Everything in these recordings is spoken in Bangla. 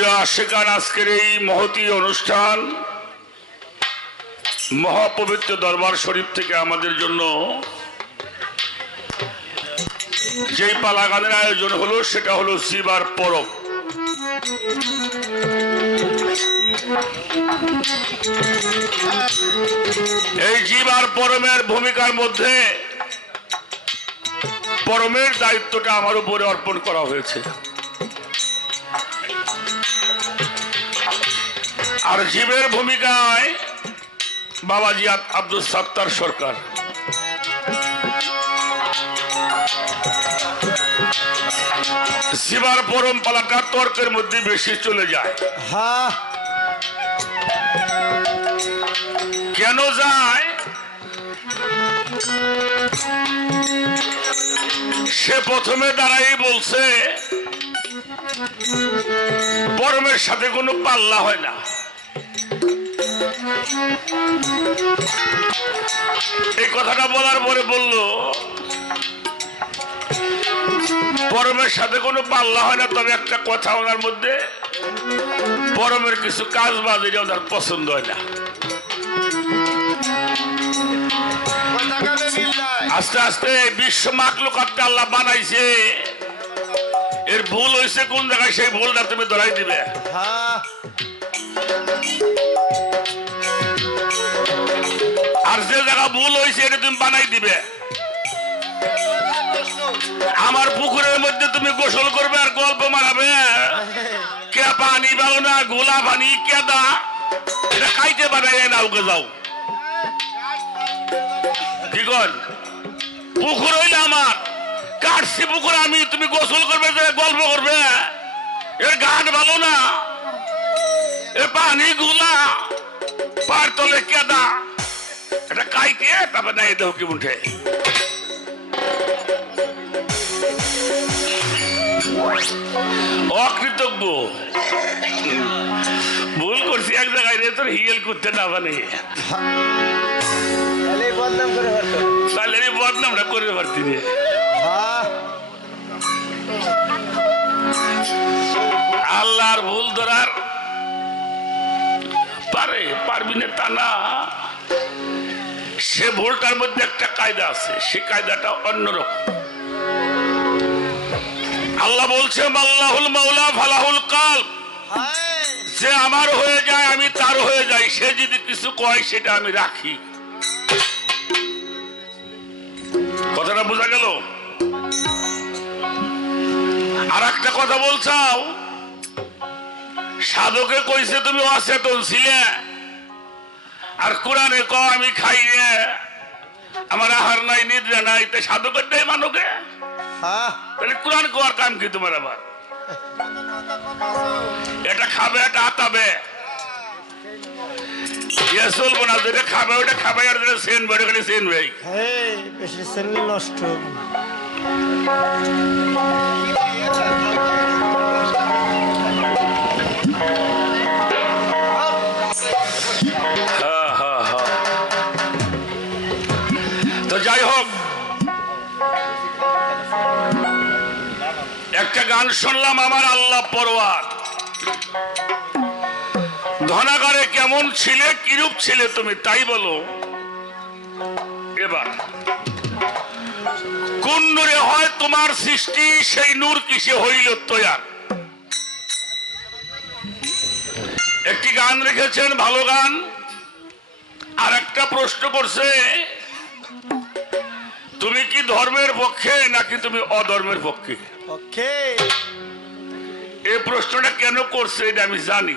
প্রিয় আশেকান আজকের এই মহতি অনুষ্ঠান, মহাপবিত্র দরবার শরীফ থেকে আমাদের জন্য যেই পালা গানের আয়োজন হলো, সেটা হলো শিবার পরব। এই জীবার পরমের ভূমিকার মধ্যে পরমের দায়িত্বটা আমার উপরে অর্পণ করা হয়েছে। আর জীবের ভূমিকায় বাবাজি আব- আব্দুল সাত্তার সরকার। শিবার পরম পালাটা তর্কের মধ্যে বেশি চলে যায়। হ্যাঁ কেন যায়? সে প্রথমে দাঁড়াই বলছে পরমের সাথে কোনো পাল্লা হয় না। এই কথাটা বলার পরে বলল, পরমের সাথে কোনো পাল্লা হয় না, তবে একটা কথা ওনার মধ্যে, পরমের কিছু কাজ বাজ ওনার পছন্দ হয় না। আস্তে আস্তে বিশ্ব মাকলুকাতটা আল্লাহ বানাইছে। এর ভুল হয়েছে কোন জায়গায়, সেই ভুলটা তুমি ধরাই দিবে। ভুল হয়েছে, এটা তুমি বানাই দিবে। আমার পুকুরের মধ্যে তুমি গোসল করবে আর গল্প মারাবে। কে পানি পাও না গোলা পানি কেদা, এটা খাইতে বানাই নাওকে যাও। কি কর? পুকুর হইলে আমার। কাটছি পুকুর আমি, তুমি গোসল করবে গল্প করবে। এর গান ভালো না। এ পানি গুলা, পার তলে কেদা। এটা কাইকে তারপর নাই দেহ কি উঠে অকৃতজ্ঞ। ভুল করছি এক জায়গায় রে তোর হিয়েল করতে না মানে তাহলে আমি বদনামটা করতে পারতি রে। আল্লাহর ভুল ধরার পারে পারবি না তা না। সে ভুলটার মধ্যে একটা কায়দা আছে সে কায়দাটা অন্যরকম। আল্লাহ বলছে আল্লাহুল মাওলা ফালাহুল কাল যে আমার হয়ে যায় আমি তার হয়ে যাই। সে যদি কিছু কয় সেটা আমি রাখি। কথাটা বোঝা গেল? আর একটা কথা বলছাও। সাধকে কইছে তুমি অচেতন ছিলে। আর কোরআনে ক আমি খাই রে। আমার আহার নাই নিদ্রা নাই তাই সাধকের দেয় মানকে? হ্যাঁ। তাহলে কোরআন কোয়ার কাম কি তোমার আবার? এটা খাবে এটা আতাবে। ইয়ে চলবো না যেটা খাবে ওটা খাবে আর যেটা সেন বেড়ে গেলে সেন ভাই বেশি সেললি নষ্ট গান শুনলাম আমার আল্লাহ পরোয়ার। ধনাগারে কেমন ছিলে, কিরূপ ছিলে তুমি তাই বলো। এবার, কোন নূরে হয় তোমার সৃষ্টি, সেই নূর কিসে হইল তৈয়ার? একটি গান রেখেছেন ভালো গান, আর একটা প্রশ্ন করছে, তুমি কি ধর্মের পক্ষে নাকি তুমি অধর্মের পক্ষে? ওকে এই প্রশ্নটা কেন করছে এটা আমি জানি।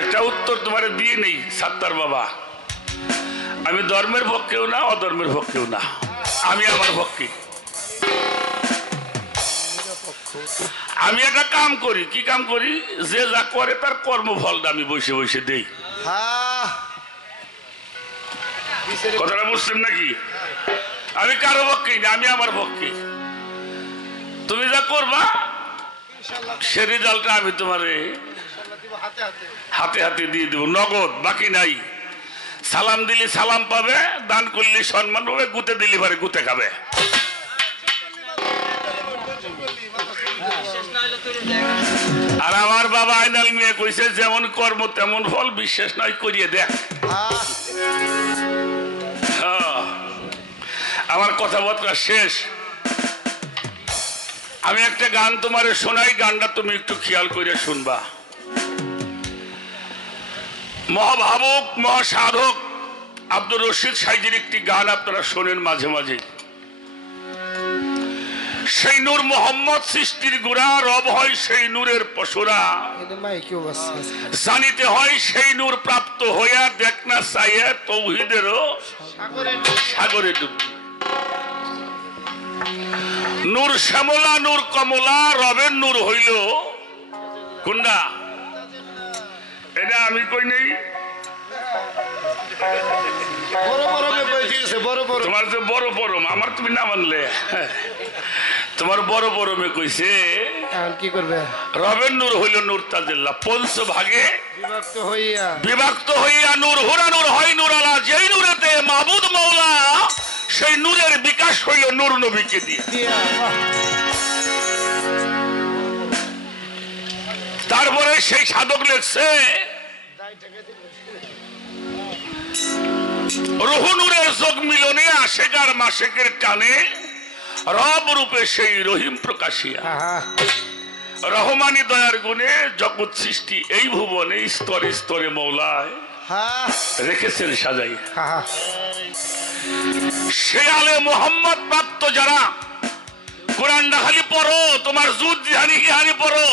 একটা উত্তর তোমার দিয়ে নেই সাত্তার বাবা। আমি ধর্মের পক্ষেও না অধর্মের পক্ষেও না। আমি আমার পক্ষে। আমি একটা কাম করি কি কাম করি? যে যা করে তার কর্মফলটা আমি বসে বসে দেই। কথাটা বুঝছেন নাকি? আমি কারও পক্ষেই না আমি আমার পক্ষে তুমি যা করবা সে রেজাল্টটা আমি তোমারে হাতে হাতে। দিয়ে দেবো নগদ বাকি নাই। সালাম দিলে সালাম পাবে দান করলে সম্মান পাবে গুতে দিলে পারে গুতে খাবে। আর আমার বাবা আইনাল মেয়ে কইছে যেমন কর্ম তেমন ফল বিশ্বাস নয় করিয়ে দেখ। আমার কথাবার্তা শেষ। আমি একটা গান তোমারে শোনাই গানটা তুমি একটু খেয়াল করে শুনবা। মহাভাবক মহাসাধক আব্দুর রশিদ সাইজের একটি গান আপনারা শোনেন মাঝে মাঝে। সেই নূর মোহাম্মদ সৃষ্টির গোড়া রব হয় সেই নূরের পশুরা। জানিতে হয় সেই নূর প্রাপ্ত হইয়া দেখ না চাইয়া তৌহিদেরও সাগরে ডুববে নূর শ্যামলা নূর কমলা রবের নূর হইল। কোনটা? এটা আমি কই নেই? বড় বড় ব্যাপার দিয়েছে বড় বড় তোমার যে বড় পরম আমার তুমি না মানলে। তোমার বড় পরমে কইছে কি করবে? রবের নূর হইল নূর তাজিল্লা। পঞ্চ ভাগে বিভক্ত হইয়া বিভক্ত হইয়া নূর হুরা নূর হয় নূর আলা যেই নূরেতে মাহবুদ মৌলা সেই নূরের বিকাশ হইল নূর নবীকে দিয়ে। তারপরে সেই সাধক লেখছে রহুনুরের যোগ মিলনে আশেকার মাসেকের টানে রব রূপে সেই রহিম প্রকাশিয়া। রহমানি দয়ার গুণে জগৎ সৃষ্টি এই ভুবনে স্তরে স্তরে মৌলায় রেখেছেন সাজাই আলে মোহাম্মদ প্রাপ্ত যারা। কোরআনটা খালি পড়ো তোমার জুত জিহানি গিহানি পড়ো।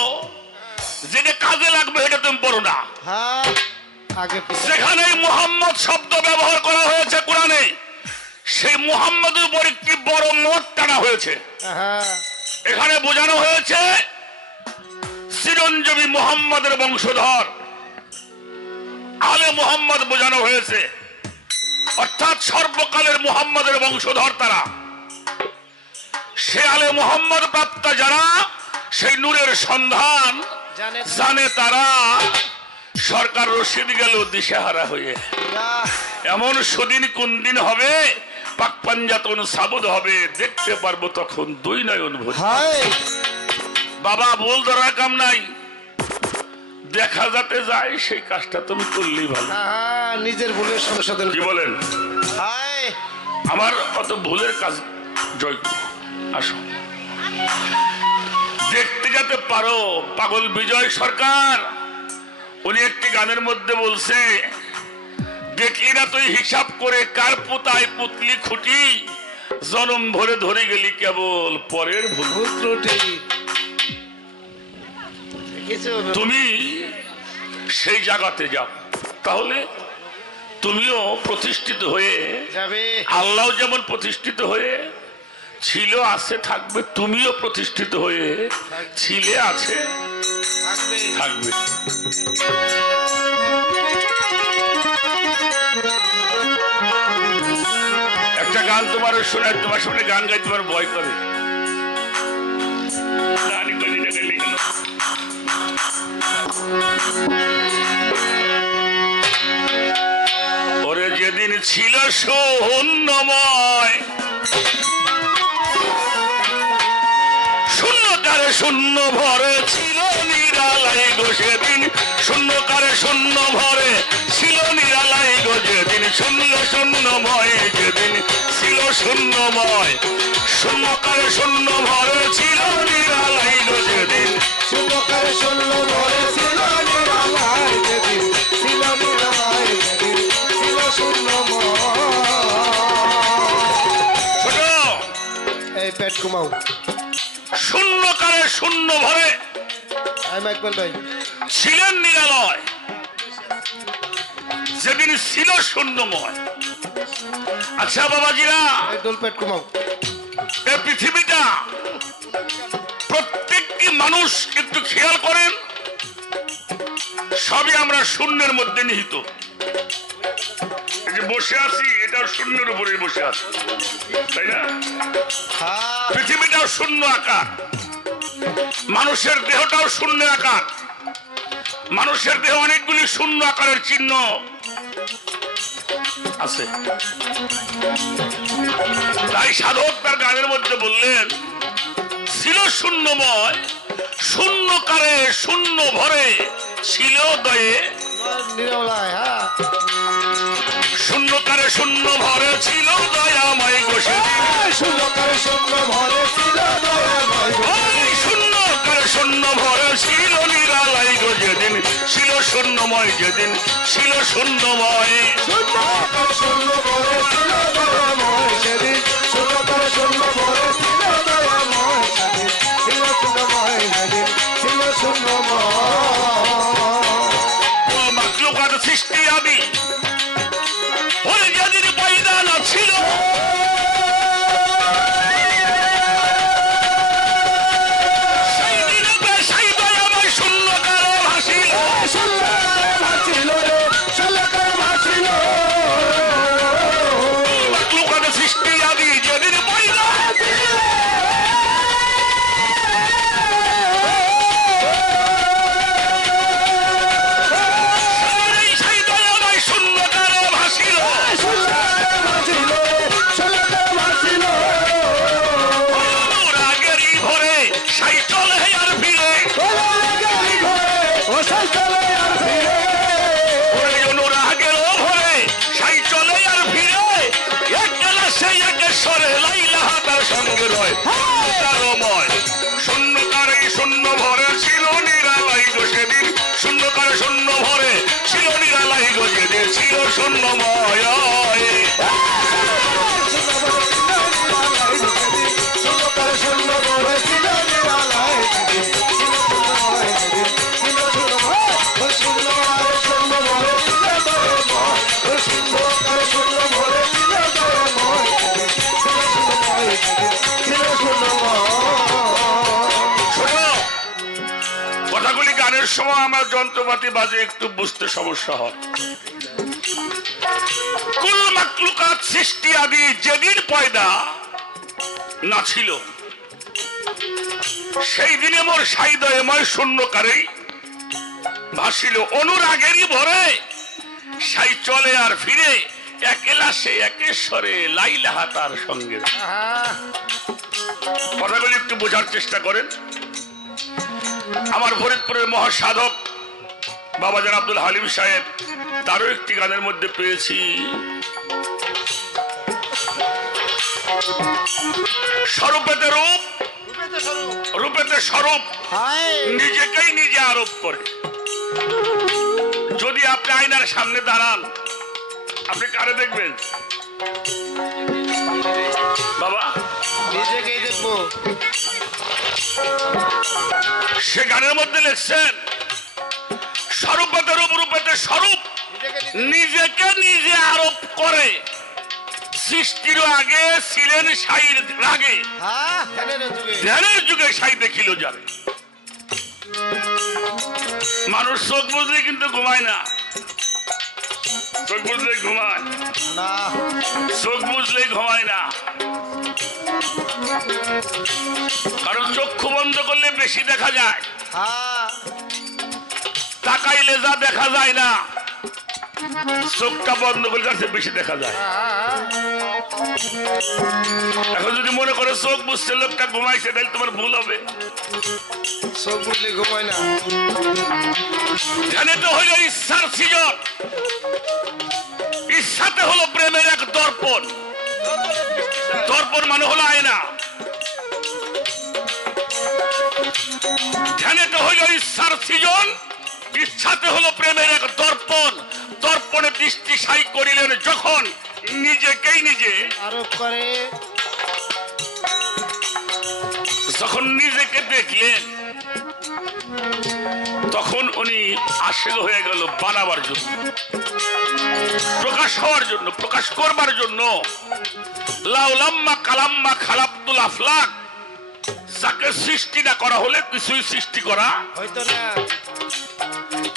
যেটা কাজে লাগবে সেটা তুমি পড়ো না। হ্যাঁ, পিছে। যেখানে মোহাম্মদ শব্দ ব্যবহার করা হয়েছে কোরআনে সেই মোহাম্মদের উপর একটি বড় মত টানা হয়েছে। এখানে বোঝানো হয়েছে চিরঞ্জীবী মোহাম্মদের বংশধর। আলে মোহাম্মদ বোঝানো হয়েছে। অর্থাৎ সর্বকালের মোহাম্মদের বংশধর তারা। সে আলে মোহাম্মদ প্রাপ্ত যারা সেই নূরের সন্ধান জানে তারা। সরকার রশিদ গেল দিশেহারা হয়ে। এমন সুদিন কোন দিন হবে? পাক পাঞ্জাতন সাবুদ হবে। দেখতে পারব তখন দুই নয়ন ভরে বাবা বল ধরার কাম নাই। দেখা যাতে যায় সেই কাজটা তুমি করলেই ভালো। নিজের ভুলের সংশোধন কি বলেন? আমার অত ভুলের কাজ জয় আসো। দেখতে যাতে পারো পাগল বিজয় সরকার। উনি একটি গানের মধ্যে বলছে দেখলি না তুই হিসাব করে কার পুতায় পুতলি খুঁটি। জনম ভরে ধরে গেলি কেবল পরের ভুল। ভুল ত্রুটি। তুমি সেই জায়গাতে যাও। তাহলে তুমিও প্রতিষ্ঠিত হয়ে যাবে। আল্লাহ যেমন প্রতিষ্ঠিত হয়ে ছিল আছে থাকবে তুমিও প্রতিষ্ঠিত হয়ে ছিলে আছে থাকবে। একটা গান তোমার শোনায় তোমার সামনে গান গাই তোমার ভয় করে। গান না? ওরে যেদিন ছিল শূন্যময় শূন্যকারে শূন্য ভরে ছিল নিরালাই গো সেদিন শূন্যকারে শূন্য ভরে ছিল নিরালাই গো যেদিন, শূন্য শূন্যময় যেদিন ছিল শূন্যময় শূন্যকারে শূন্য ভরে ছিল নিরালাই গো যেদিন। শুভকার শূন্য ভরে ছিল নিরালায় যেদিন ছিল নিরালায় যেদিন ছিল শূন্যময়। ছোট। এই পেট কুমাও শূন্য ভরে আমি একবার ভাই। ছিলেন নিরালয়। যেদিন ছিল শূন্যময়। আচ্ছা বাবাজিরা। এই দোল পেট কুমাও এই পৃথিবীটা মানুষ একটু খেয়াল করেন সবই আমরা শূন্যের মধ্যে নিহিত। যে বসে আছি এটাও শূন্যের উপরে বসে আছি। তাই না? হ্যাঁ। পৃথিবীটাও শূন্য আকার। মানুষের দেহটাও শূন্য আকার। মানুষের দেহ অনেকগুলি শূন্য আকারের চিহ্ন আছে। তাই সাধক তার গানের মধ্যে বললেন ছিল শূন্যময় শূন্যকারে শূন্য ভরে ছিল দয়ে হ্যাঁ। শূন্যকারে শূন্য ভরে ছিল দয়াময় গোসে শূন্যকারে শূন্য ভরে ছিল গো। শূন্য ভরে ছিল নিরালাই গো যেদিন ছিল শূন্যময় যেদিন ছিল শূন্যময়। শূন্য ভরে ছিল দয়াময় সেদিন শূন্য ছিল সময় আমার যন্ত্রপাতি বাজে একটু বুঝতে সমস্যা হয়। সৃষ্টি আদি যেদিন পয়দা, না ছিল। সেই দিনে মোর সাইদয়ময় শূন্যকারেই ভাসিল অনুরাগেরই ভরে। সাই চলে আর ফিরে একেলা সে একেশ্বরে লাইলাহা তার সঙ্গে। কথাগুলি একটু বোঝার চেষ্টা করেন। আমার ফরিদপুরের মহাসাধক বাবা জান আব্দুল হালিম সাহেব, তারও একটি গানের মধ্যে পেয়েছি। স্বরূপেতে রূপ রূপেতে স্বরূপ। নিজেকেই নিজে আরোপ করে। যদি আপনি আয়নার সামনে দাঁড়ান আপনি কারে দেখবেন? বাবা। নিজেকেই দেখব। সে গানের মধ্যে লিখছেন স্বরূপেতে রূপ রূপেতে স্বরূপ। নিজেকে নিজে আরোপ করে। সৃষ্টির আগে ছিলেন সাইর রাগে। হ্যাঁ ধ্যানের যুগে। সাই দেখিল যাবে। মানুষ চোখ বুঝলে কিন্তু ঘুমায় না। চোখ বুঝলে ঘুমায়। না। চোখ বুঝলেই ঘুমায় না। কারণ চক্ষু বন্ধ করলে বেশি দেখা যায়। হ্যাঁ। তাকাইলে যা দেখা যায় না। চোখটা বন্ধ করলে কাছে বেশি দেখা যায়। এখন যদি মনে করে চোখ বুঝছে লোকটা ঘুমাইছে তাহলে তোমার ভুল হবে। চোখ বুঝলে ঘুমায় না। ধ্যানে তো হইল ইচ্ছার সৃজন। ইচ্ছাতে হলো প্রেমের এক দর্পণ। দর্পণ মানে হলো আয়না। ধ্যানে তো হইল ইচ্ছার সৃজন। ইচ্ছাতে হলো প্রেমের এক দর্পণ। দর্পণে দৃষ্টি সাই করিলেন যখন নিজেকেই নিজে। আরোপ করে। যখন নিজেকে দেখলেন তখন উনি আশেগ হয়ে গেল বানাবার জন্য। প্রকাশ হওয়ার জন্য প্রকাশ করবার জন্য। লাউলাম্মা কালাম্মা খালাপ্তুল আফলাক যাকে সৃষ্টি না করা হলে কিছুই সৃষ্টি করা হয়তো না।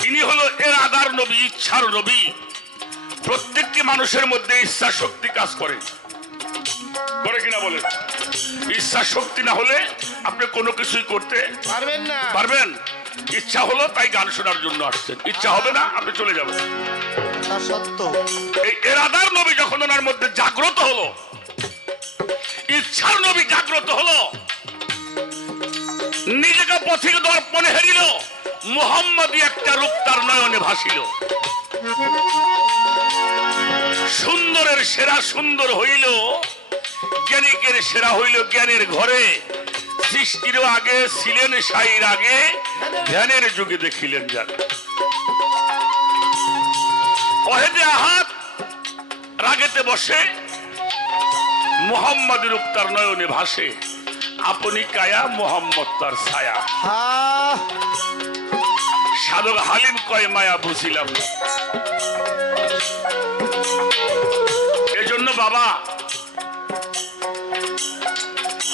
তিনি হলো এর আদার নবী ইচ্ছার নবী। প্রত্যেকটি মানুষের মধ্যে ইচ্ছা শক্তি কাজ করে। করে কিনা বলেন ইচ্ছা শক্তি না হলে আপনি কোনো কিছুই করতে পারবেন না। পারবেন? ইচ্ছা হলো তাই গান শোনার জন্য আসছেন। ইচ্ছা হবে না আপনি চলে যাবেন। সত্য। এই এরাদার নবী যখন ওনার মধ্যে জাগ্রত হলো ইচ্ছার নবী জাগ্রত হলো নিজেকে পথিক দর্পণে হেরিল। মোহাম্মদী একটা রূপ তার নয়নে ভাসিল। সুন্দরের সেরা সুন্দর হইল, জ্ঞানিকের সেরা হইল জ্ঞানের ঘরে। সৃষ্টির আগে, ছিলেন সাইর আগে, ধ্যানের যুগে দেখিলেন যান। অহেদে আহাত, রাগেতে বসে মোহাম্মদ রূপ তার নয়নে ভাসে। আপনি কায়া, মোহাম্মদ তার ছায়া। সাধক হালিম কয় মায়া বুঝিলাম। এজন্য বাবা,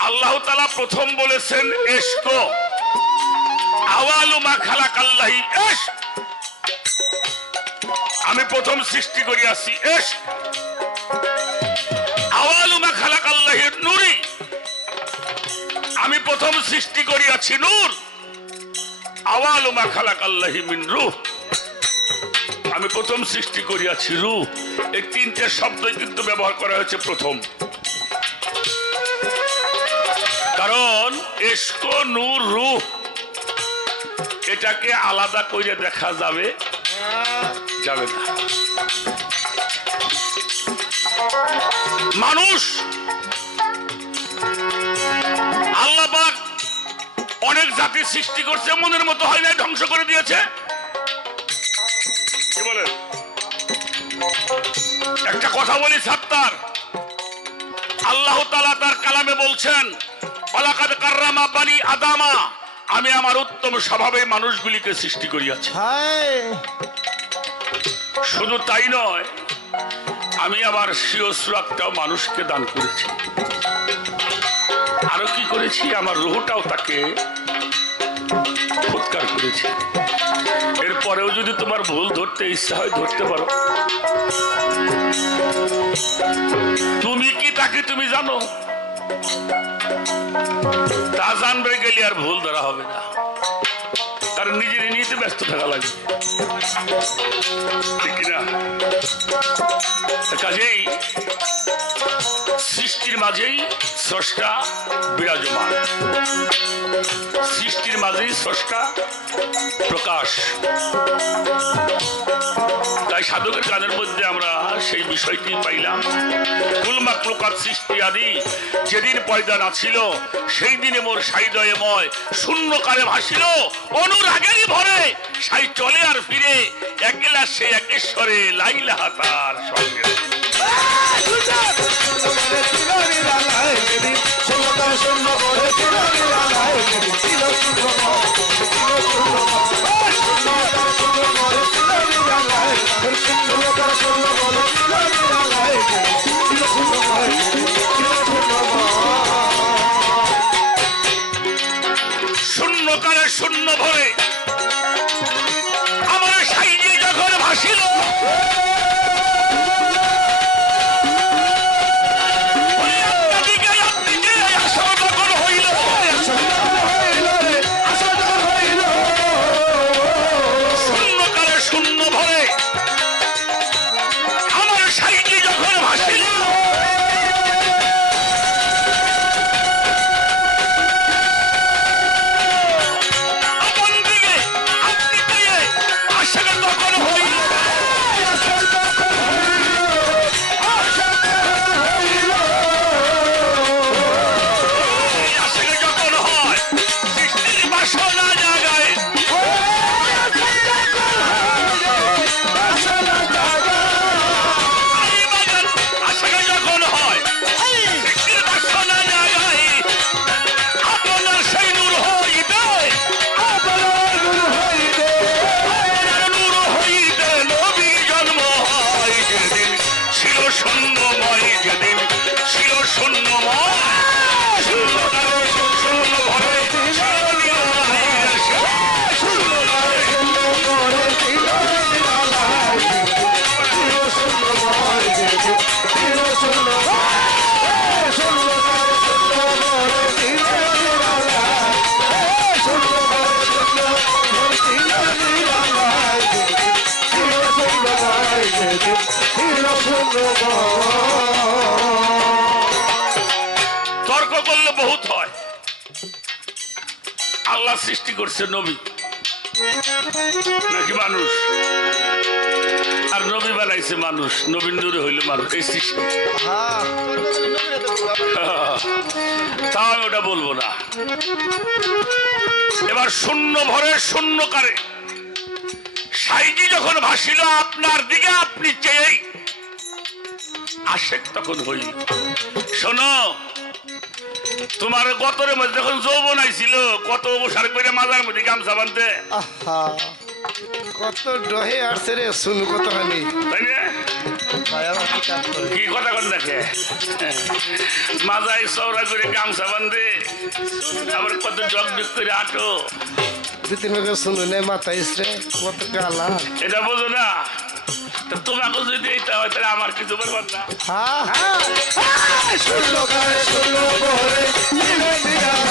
আল্লাহ তালা প্রথম বলেছেন এসকো আওয়ালু মা খালাক আল্লাহি এস। আমি প্রথম সৃষ্টি করিয়াছি এস। আওয়ালু মা খালাক আল্লাহির নুরি। আমি প্রথম সৃষ্টি করিয়াছি নূর। আওয়ালু আমি প্রথম সৃষ্টি করিয়াছি রূহ। এই তিনটে শব্দই কিন্তু ব্যবহার করা হয়েছে প্রথম। কারণ এসকো নূর, রূহ, এটাকে আলাদা করে দেখা যাবে যাবে না। মানুষ আল্লাহ অনেক জাতি সৃষ্টি করছে মনের মতো হয় নাই ধ্বংস করে দিয়েছে। কি বলেন? একটা কথা বলি সাত্তার। আল্লাহ তালা তার কালামে বলছেন পালাকাদ কার্রামা বানি আদামা। আমি আমার উত্তম স্বভাবে মানুষগুলিকে সৃষ্টি করিয়াছি। শুধু তাই নয় আমি আমার স্বীয় সুরাতটাও মানুষকে দান করেছি। আরও কি করেছি? আমার রুহটাও তাকে ফুৎকার করেছি। এরপরেও যদি তোমার ভুল ধরতে ইচ্ছা হয়, ধরতে পারো। তুমি কি তাকে তুমি জানো? তা জানবে গেলে আর ভুল ধরা হবে না। তার নিজের নিতে ব্যস্ত থাকা লাগবে। ঠিক কিনা? কাজেই সৃষ্টির মাঝেই স্রষ্টা বিরাজমান। সৃষ্টির মাঝেই স্রষ্টা প্রকাশ। তাই সাধকের গানের মধ্যে আমরা সেই বিষয়টি পাইলাম। কুলমাকলুকার সৃষ্টি আদি যেদিন পয়দা না ছিল, সেই দিনে মোর সাইদয়ময় শূন্য কালে ভাসিল। অনুরাগেরই ভরে সাই চলে আর ফিরে এক একলা সে একেশ্বরে লাইলা তার সঙ্গে। শূন্য সৃষ্টি করছে নবী। নাকি মানুষ? আর নবী বানাইছে মানুষ নবীন দূরে হইল মানুষ, এই সৃষ্টি। তাও ওটা বলব না। এবার শূন্য ভরে, শূন্য কারে। সাইজি যখন ভাসিল, আপনার দিকে আপনি চেয়েই আশেক তখন হই শোনো তোমার গতরের মধ্যে যখন যৌবন আইছিল কত সার করে মাজার মধ্যে গামছা বানতে কত ডহে আসছে রে শুনু কত না? কি কথা কন দেখে? মাজাই চৌরা করে গামছা বান্ধে আবার কত জগ বিক করে আটো দু তিন বছর শুনু নে মাথা ইসরে কত গালা এটা বোঝো না। তা তোমাকে যদি এইটা হয় তাহলে আমার কিছু বলবার না। শুনলো গায়ে শুনলো গায়ে শুনলো